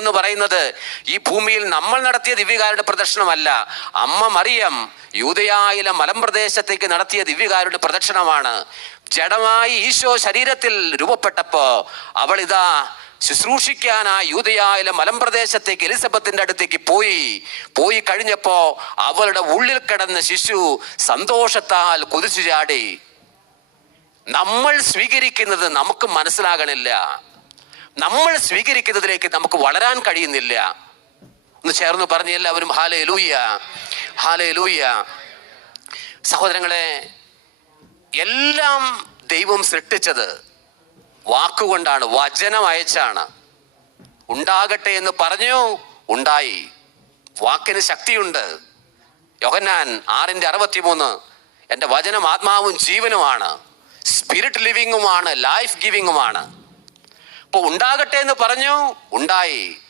എന്ന് പറയുന്നത് ഈ ഭൂമിയിൽ നമ്മൾ നടത്തിയ ദിവ്യകാരുടെ പ്രദർശനമല്ല. അമ്മ മറിയം യൂദയായിലെ മലമ്പ്രദേശത്തേക്ക് നടത്തിയ ദിവ്യകാരുടെ പ്രദർശനമാണ്. ജഡമായി ഈശോ ശരീരത്തിൽ രൂപപ്പെട്ടപ്പോ അവൾ ഇതാ ശുശ്രൂഷിക്കാനായി യൂദയായിലെ മലമ്പ്രദേശത്തേക്ക് എലിസബത്തിന്റെ അടുത്തേക്ക് പോയി കഴിഞ്ഞപ്പോ അവളുടെ ഉള്ളിൽ കിടന്ന ശിശു സന്തോഷത്താൽ കുതിച്ചു ചാടി. നമ്മൾ സ്വീകരിക്കുന്നത് നമുക്ക് മനസ്സിലാകണില്ല, നമ്മൾ സ്വീകരിക്കുന്നതിലേക്ക് നമുക്ക് വളരാൻ കഴിയുന്നില്ല. ഒന്ന് ചേർന്ന് പറഞ്ഞ് എല്ലാവരും ഹല്ലേലൂയ, ഹല്ലേലൂയ. സഹോദരങ്ങളെ, എല്ലാം ദൈവം സൃഷ്ടിച്ചത് വാക്കുകൊണ്ടാണ്, വചനം അയച്ചാണ്. ഉണ്ടാകട്ടെ എന്ന് പറഞ്ഞു, ഉണ്ടായി. വാക്കിന് ശക്തിയുണ്ട്. യോഹന്നാൻ 6:63 എൻ്റെ വചനം ആത്മാവും ജീവനുമാണ്, സ്പിരിറ്റ് ലിവിങ്ങുമാണ്, ലൈഫ് ഗിവിങ്ങുമാണ്. അപ്പോൾ ഉണ്ടാകട്ടെ എന്ന് പറഞ്ഞു, ഉണ്ടായി.